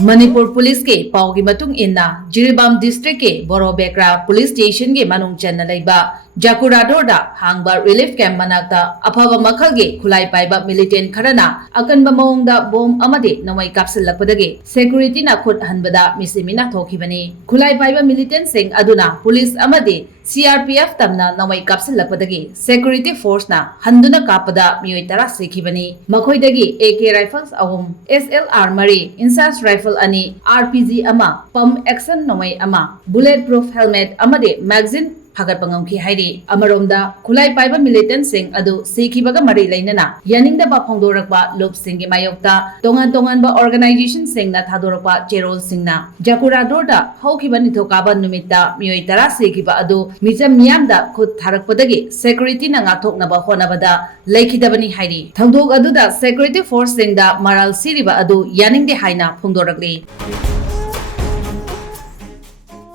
Manipur police के पाव की मतुंग इन्ना जिरीबाम डिस्ट्रिक्ट के बोरोबेकरा पुलिस स्टेशन के मनुंग चन्ना लेबा जाकुराडोरदा हांगबा रिलीफ कैंप मनाक्ता अफब मखल के खुलाई पाइबा मिलिटेंट खरना अकनबा मओंगदा बोम अमदे नमई कापसिल्लकपदगे सिक्योरिटी ना खुद हनबदा मिसिमिना थोखिबनी खुलाई पाइबा मिलिटेंट सिंह अदुना पुलिस अमदे CRPF तमना नमई कापसिल्लकपदगे सिक्योरिटी फोर्स ना हंदुना कापदा मियोय तरा सिखिबनी मखोइदगी AK राइफल्स अहम SLR मरी इंसास राइफल अनि RPG अमा पम एक्शन नमई अमा बुलेट प्रूफ हेलमेट अमदे मैगजीन फगत पंगमखी हाइरी अमरोमदा खुलाई पाइबा मिलिटेंट सिंह अदु सिखिबगा मरी लैनना यानिंगदबा फोंदोरकबा लोप सिंह के मायोक्ता तोंगान तोंगानबा ऑर्गेनाइजेशन सिंह ना थादोरकबा चेरोल सिंह ना जाकुराडोरदा हौखिबा निथोकाबा नुमित्ता मियोय तरा सिखिबा अदु मिजम मियामदा खुद थारकपदगी सिक्योरिटी ना ngathoknaba honabada lekhidabani hairi thangdok aduda security force singda maral siriba adu yaningde haina phongdorakli